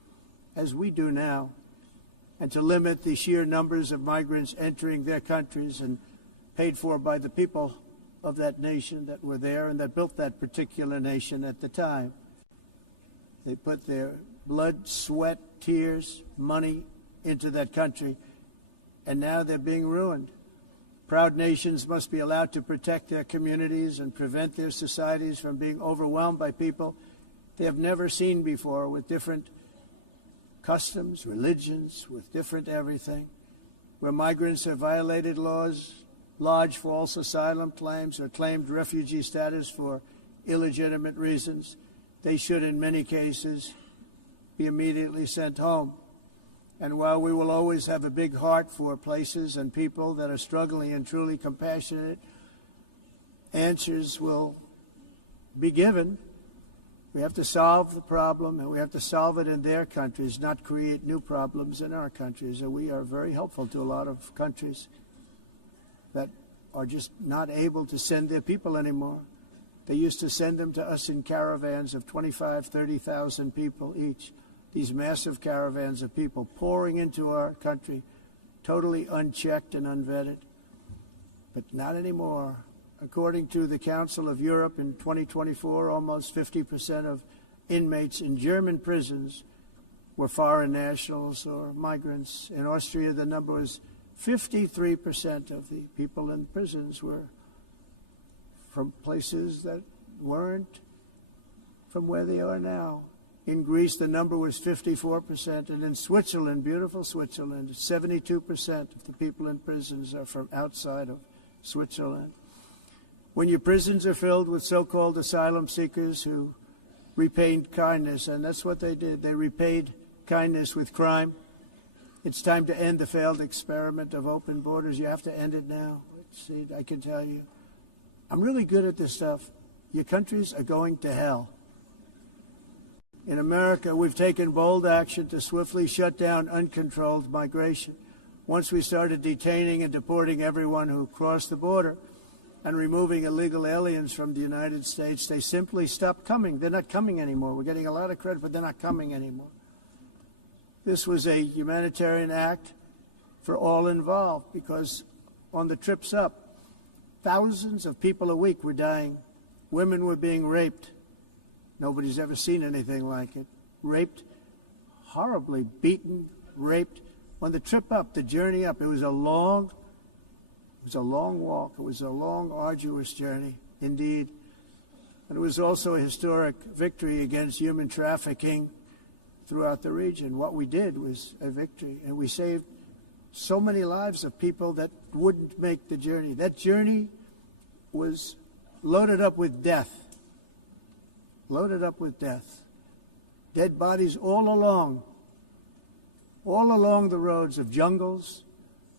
as we do now, and to limit the sheer numbers of migrants entering their countries and paid for by the people of that nation that were there and that built that particular nation at the time. They put their blood, sweat, tears, money into that country, and now they're being ruined. Proud nations must be allowed to protect their communities and prevent their societies from being overwhelmed by people they have never seen before, with different customs, religions, with different everything. Where migrants have violated laws, lodged false asylum claims, or claimed refugee status for illegitimate reasons, they should, in many cases, be immediately sent home. And while we will always have a big heart for places and people that are struggling and truly compassionate, answers will be given. We have to solve the problem, and we have to solve it in their countries, not create new problems in our countries. And we are very helpful to a lot of countries that are just not able to send their people anymore. They used to send them to us in caravans of 25,000, 30,000 people each. These massive caravans of people pouring into our country totally unchecked and unvetted. But not anymore. According to the Council of Europe in 2024, almost 50% of inmates in German prisons were foreign nationals or migrants. In Austria, the number was 53% of the people in prisons were from places that weren't from where they are now. In Greece, the number was 54%, and in Switzerland, beautiful Switzerland, 72% of the people in prisons are from outside of Switzerland. When your prisons are filled with so-called asylum seekers who repaid kindness, and that's what they did, they repaid kindness with crime. It's time to end the failed experiment of open borders. You have to end it now. See, I can tell you, I'm really good at this stuff. Your countries are going to hell. In America, we've taken bold action to swiftly shut down uncontrolled migration. Once we started detaining and deporting everyone who crossed the border and removing illegal aliens from the United States, they simply stopped coming. They're not coming anymore. We're getting a lot of credit, but they're not coming anymore. This was a humanitarian act for all involved because on the trips up, thousands of people a week were dying. Women were being raped. Nobody's ever seen anything like it. Raped, horribly beaten, raped. On the trip up, the journey up, it was a long walk. It was a long, arduous journey, indeed. And it was also a historic victory against human trafficking throughout the region. What we did was a victory, and we saved so many lives of people that wouldn't make the journey. That journey was loaded up with death. Loaded up with death. Dead bodies all along the roads of jungles.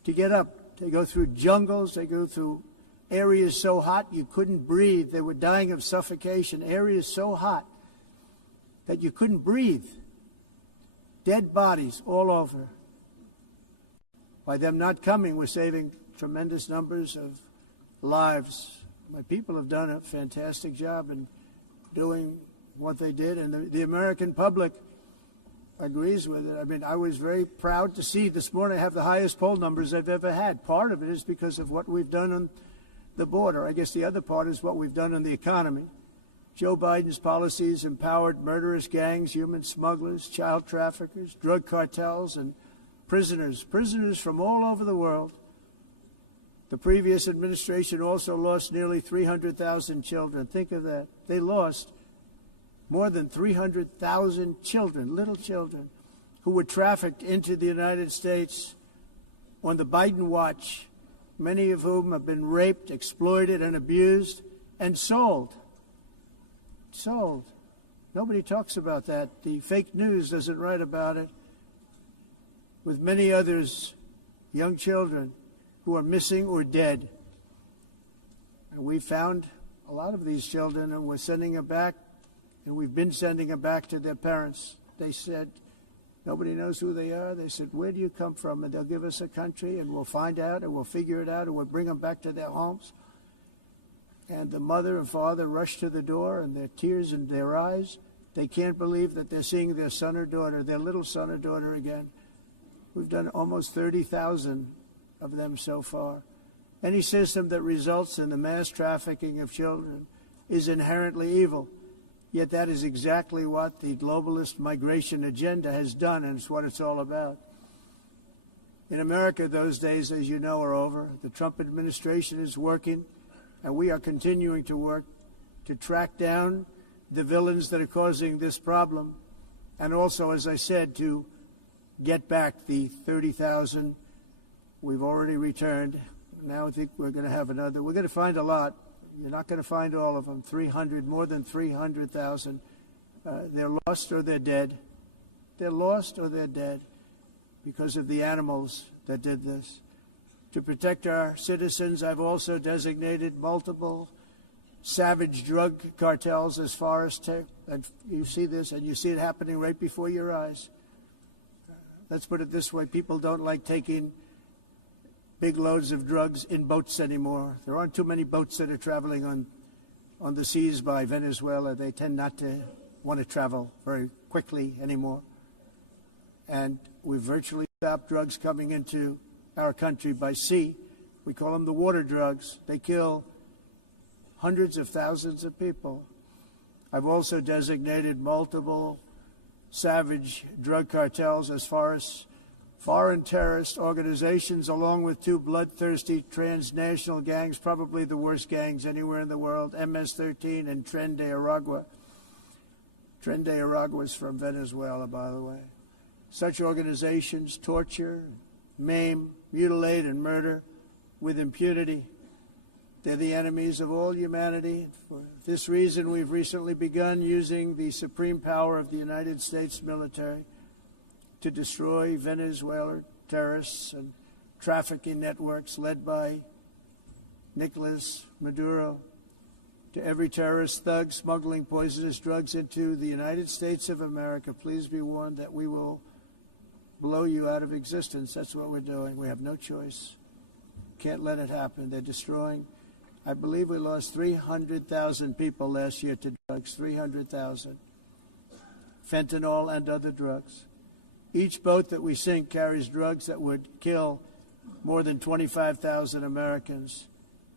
To get up, they go through jungles, they go through areas so hot you couldn't breathe. They were dying of suffocation, areas so hot that you couldn't breathe. Dead bodies all over. By them not coming, we're saving tremendous numbers of lives. My people have done a fantastic job in doing what they did, and the American public agrees with it. I mean, I was very proud to see this morning I have the highest poll numbers I've ever had. Part of it is because of what we've done on the border. I guess the other part is what we've done on the economy. Joe Biden's policies empowered murderous gangs, human smugglers, child traffickers, drug cartels, and prisoners from all over the world. The previous administration also lost nearly 300,000 children. Think of that. They lost more than 300,000 children, little children, who were trafficked into the United States on the Biden watch, many of whom have been raped, exploited, and abused, and sold. Sold. Nobody talks about that. The fake news doesn't write about it. With many others, young children who are missing or dead. And we found a lot of these children, and we're sending them back, and we've been sending them back to their parents. They said, nobody knows who they are. They said, where do you come from? And they'll give us a country, and we'll find out, and we'll figure it out, and we'll bring them back to their homes. And the mother and father rush to the door, and their tears in their eyes. They can't believe that they're seeing their son or daughter, their little son or daughter again. We've done almost 30,000 of them so far. Any system that results in the mass trafficking of children is inherently evil. Yet that is exactly what the globalist migration agenda has done, and it's what it's all about. In America, those days, as you know, are over. The Trump administration is working, and we are continuing to work to track down the villains that are causing this problem, and also, as I said, to get back the 30,000 we've already returned. Now I think we're going to have another. We're going to find a lot. You're not going to find all of them. 300, more than 300,000. They're lost or they're dead. They're lost or they're dead because of the animals that did this. To protect our citizens, I've also designated multiple savage drug cartels as far as and you see this, and you see it happening right before your eyes. Let's put it this way. People don't like taking big loads of drugs in boats anymore. There aren't too many boats that are traveling on the seas by Venezuela. They tend not to want to travel very quickly anymore. And we've virtually stopped drugs coming into our country by sea. We call them the water drugs. They kill hundreds of thousands of people. I've also designated multiple savage drug cartels as far as foreign terrorist organizations, along with two bloodthirsty transnational gangs, probably the worst gangs anywhere in the world, MS-13 and Tren de Aragua. Tren de Aragua is from Venezuela, by the way. Such organizations torture, maim, mutilate, and murder with impunity. They're the enemies of all humanity. For this reason, we've recently begun using the supreme power of the United States military to destroy Venezuelan terrorists and trafficking networks led by Nicolas Maduro. To every terrorist thug smuggling poisonous drugs into the United States of America, please be warned that we will blow you out of existence. That's what we're doing. We have no choice. Can't let it happen. They're destroying. I believe we lost 300,000 people last year to drugs, 300,000. Fentanyl and other drugs. Each boat that we sink carries drugs that would kill more than 25,000 Americans.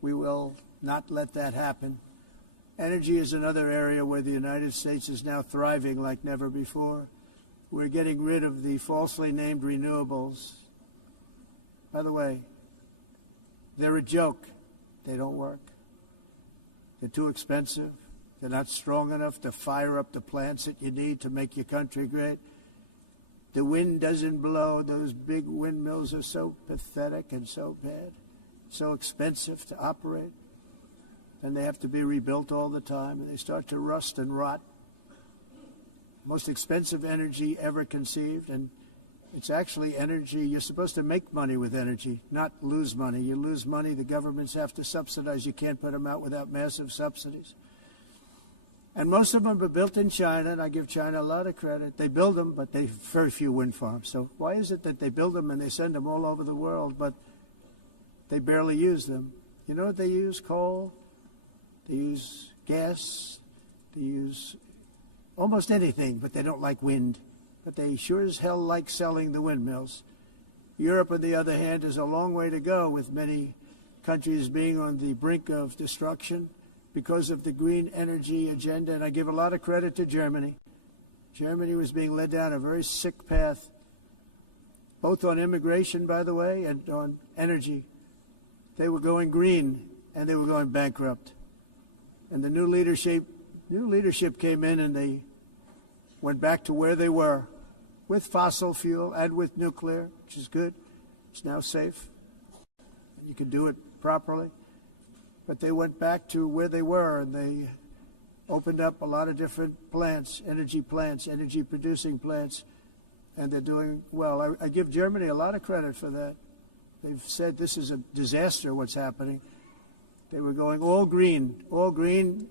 We will not let that happen. Energy is another area where the United States is now thriving like never before. We're getting rid of the falsely named renewables. By the way, they're a joke. They don't work. They're too expensive. They're not strong enough to fire up the plants that you need to make your country great. The wind doesn't blow. Those big windmills are so pathetic and so bad, so expensive to operate. And they have to be rebuilt all the time, and they start to rust and rot. Most expensive energy ever conceived, and it's actually energy. You're supposed to make money with energy, not lose money. You lose money, the governments have to subsidize. You can't put them out without massive subsidies. And most of them are built in China, and I give China a lot of credit. They build them, but they have very few wind farms. So why is it that they build them and they send them all over the world, but they barely use them? You know what they use? Coal. They use gas. They use almost anything, but they don't like wind. But they sure as hell like selling the windmills. Europe, on the other hand, is a long way to go, with many countries being on the brink of destruction because of the green energy agenda. And I give a lot of credit to Germany. Germany was being led down a very sick path, both on immigration, by the way, and on energy. They were going green, and they were going bankrupt. And the new leadership came in, and they went back to where they were, with fossil fuel and with nuclear, which is good. It's now safe. You can do it properly. But they went back to where they were, and they opened up a lot of different plants, energy-producing plants, and they're doing well. I give Germany a lot of credit for that. They've said this is a disaster, what's happening. They were going all green. All green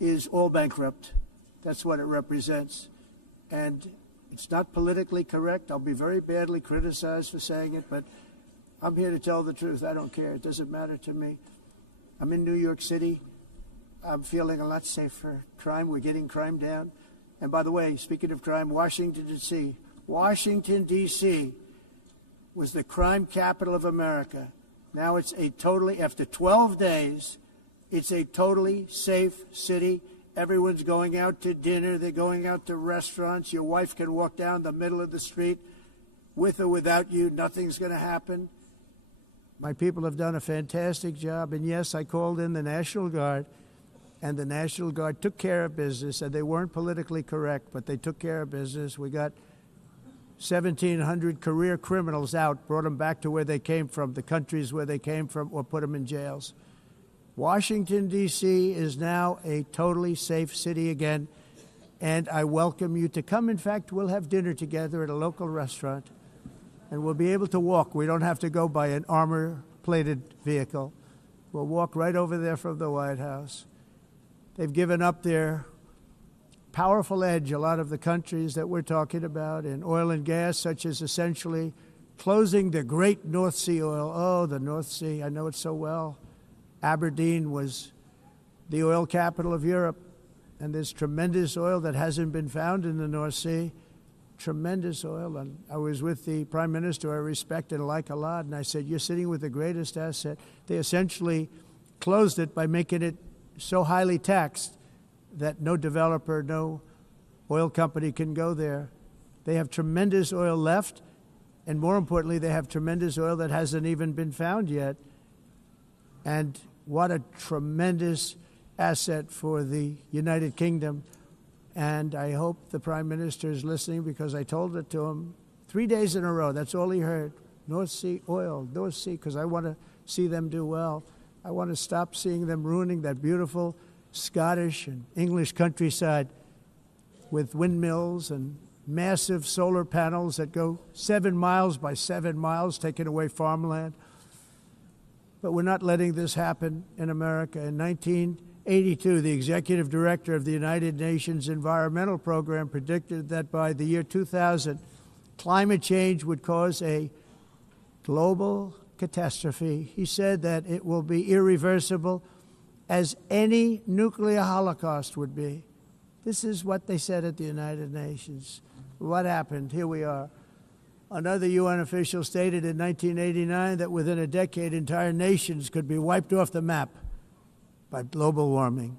is all bankrupt. That's what it represents. And it's not politically correct. I'll be very badly criticized for saying it, but I'm here to tell the truth. I don't care. It doesn't matter to me. I'm in New York City. I'm feeling a lot safer. Crime, we're getting crime down. And by the way, speaking of crime, Washington, D.C. was the crime capital of America. Now it's after 12 days, it's a totally safe city. Everyone's going out to dinner. They're going out to restaurants. Your wife can walk down the middle of the street with or without you. Nothing's going to happen. My people have done a fantastic job. And yes, I called in the National Guard, and the National Guard took care of business. And they weren't politically correct, but they took care of business. We got 1,700 career criminals out, brought them back to where they came from, the countries where they came from, or put them in jails. Washington, D.C. is now a totally safe city again, and I welcome you to come. In fact, we'll have dinner together at a local restaurant, and we'll be able to walk. We don't have to go by an armor-plated vehicle. We'll walk right over there from the White House. They've given up their powerful edge, a lot of the countries that we're talking about, in oil and gas, such as essentially closing the great North Sea oil. Oh, the North Sea, I know it so well. Aberdeen was the oil capital of Europe, and there's tremendous oil that hasn't been found in the North Sea. tremendous oil. And I was with the prime minister I respect and like a lot, and I said, you're sitting with the greatest asset. They essentially closed it by making it so highly taxed that no developer, no oil company can go there. They have tremendous oil left, and more importantly, they have tremendous oil that hasn't even been found yet. And what a tremendous asset for the United Kingdom. And I hope the Prime Minister is listening, because I told it to him 3 days in a row. That's all he heard. North Sea oil, North Sea, because I want to see them do well. I want to stop seeing them ruining that beautiful Scottish and English countryside with windmills and massive solar panels that go 7 miles by 7 miles, taking away farmland. But we're not letting this happen in America. In 1982, the executive director of the United Nations Environmental Program predicted that by the year 2000, climate change would cause a global catastrophe. He said that it will be irreversible, as any nuclear holocaust would be. This is what they said at the United Nations. What happened? Here we are. Another UN official stated in 1989 that within a decade, entire nations could be wiped off the map by global warming.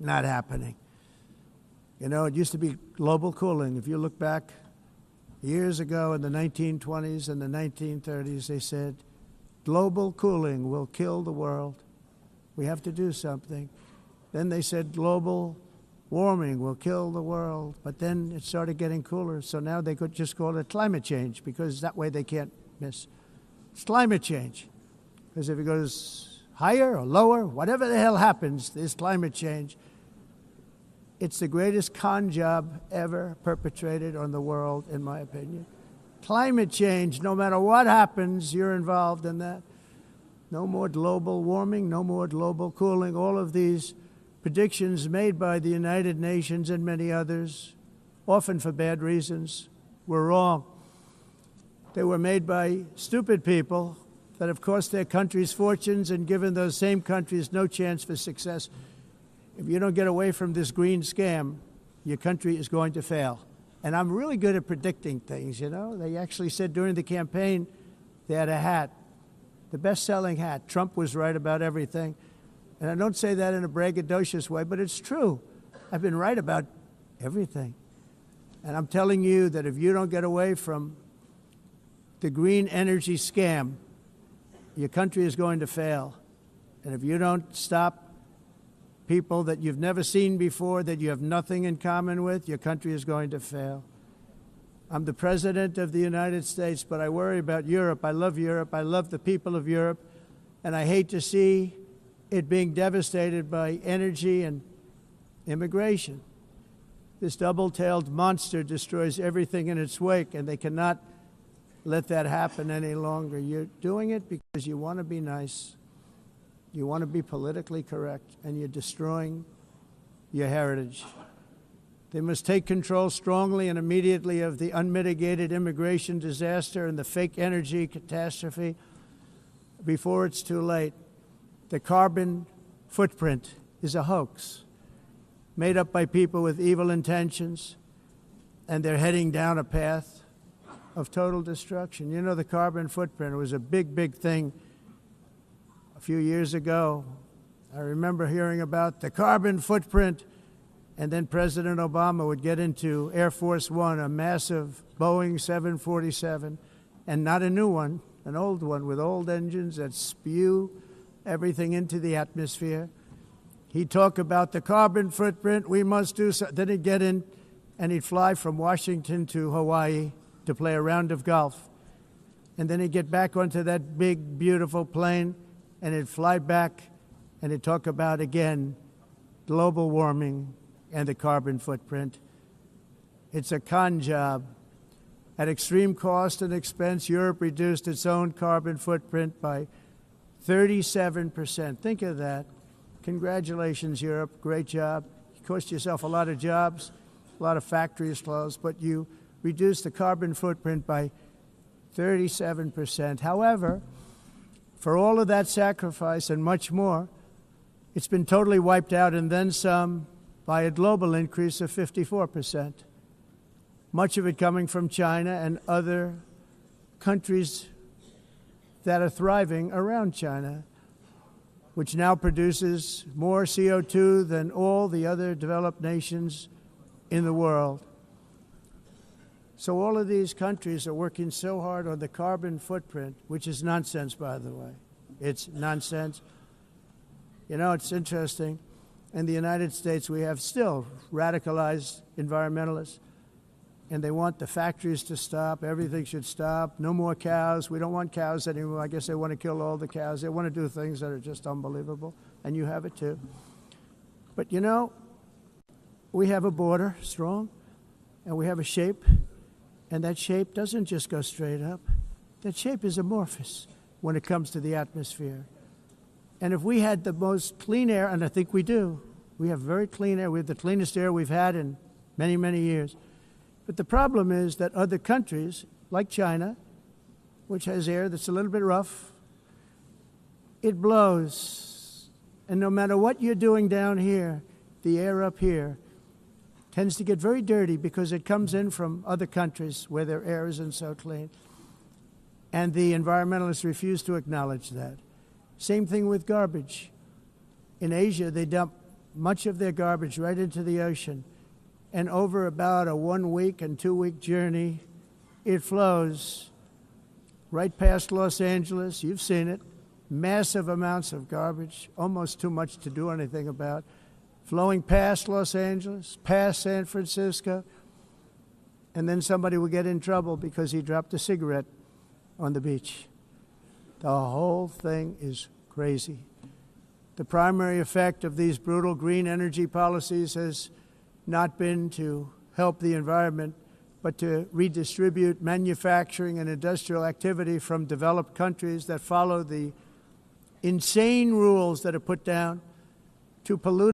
Not happening. You know, it used to be global cooling. If you look back years ago in the 1920s and the 1930s, they said, global cooling will kill the world. We have to do something. Then they said global warming will kill the world. But then it started getting cooler. So now they could just call it climate change, because that way they can't miss. It's climate change. Because if it goes higher or lower, whatever the hell happens, there's climate change. It's the greatest con job ever perpetrated on the world, in my opinion. Climate change, no matter what happens, you're involved in that. No more global warming, no more global cooling. All of these predictions made by the United Nations and many others, often for bad reasons, were wrong. They were made by stupid people that have cost their countries fortunes and given those same countries no chance for success. If you don't get away from this green scam, your country is going to fail. And I'm really good at predicting things, you know. They actually said during the campaign they had a hat, the best-selling hat. Trump was right about everything. And I don't say that in a braggadocious way, but it's true. I've been right about everything. And I'm telling you that if you don't get away from the green energy scam, your country is going to fail. And if you don't stop people that you've never seen before, that you have nothing in common with, your country is going to fail. I'm the President of the United States, but I worry about Europe. I love Europe. I love the people of Europe. And I hate to see it being devastated by energy and immigration. This double-tailed monster destroys everything in its wake, and they cannot let that happen any longer. You're doing it because you want to be nice. You want to be politically correct, and you're destroying your heritage. They must take control strongly and immediately of the unmitigated immigration disaster and the fake energy catastrophe before it's too late. The carbon footprint is a hoax made up by people with evil intentions, and they're heading down a path of total destruction. You know, the carbon footprint, it was a big, big thing a few years ago. I remember hearing about the carbon footprint, and then President Obama would get into Air Force One, a massive Boeing 747, and not a new one, an old one with old engines that spew everything into the atmosphere. He'd talk about the carbon footprint, we must do so. Then he'd get in and he'd fly from Washington to Hawaii to play a round of golf. And then he'd get back onto that big, beautiful plane and he'd fly back and he'd talk about, again, global warming and the carbon footprint. It's a con job. At extreme cost and expense, Europe reduced its own carbon footprint by 37%. Think of that. Congratulations, Europe. Great job. You cost yourself a lot of jobs, a lot of factories closed, but you reduced the carbon footprint by 37%. However, for all of that sacrifice and much more, it's been totally wiped out and then some by a global increase of 54%. much of it coming from China and other countries that are thriving around China, which now produces more CO2 than all the other developed nations in the world. So all of these countries are working so hard on the carbon footprint, which is nonsense, by the way. It's nonsense. You know, it's interesting. In the United States, we have still radicalized environmentalists, and they want the factories to stop. Everything should stop. No more cows. We don't want cows anymore. I guess they want to kill all the cows. They want to do things that are just unbelievable, and you have it too. But, you know, we have a border, strong, and we have a shape, and that shape doesn't just go straight up. That shape is amorphous when it comes to the atmosphere. And if we had the most clean air, and I think we do, we have very clean air. We have the cleanest air we've had in many, many years. But the problem is that other countries, like China, which has air that's a little bit rough, it blows. And no matter what you're doing down here, the air up here tends to get very dirty because it comes in from other countries where their air isn't so clean. And the environmentalists refuse to acknowledge that. Same thing with garbage. In Asia, they dump much of their garbage right into the ocean. And over about a 1 week and 2 week journey, it flows right past Los Angeles. You've seen it. Massive amounts of garbage, almost too much to do anything about, flowing past Los Angeles, past San Francisco. And then somebody will get in trouble because he dropped a cigarette on the beach. The whole thing is crazy. The primary effect of these brutal green energy policies has not been to help the environment, but to redistribute manufacturing and industrial activity from developed countries that follow the insane rules that are put down to pollute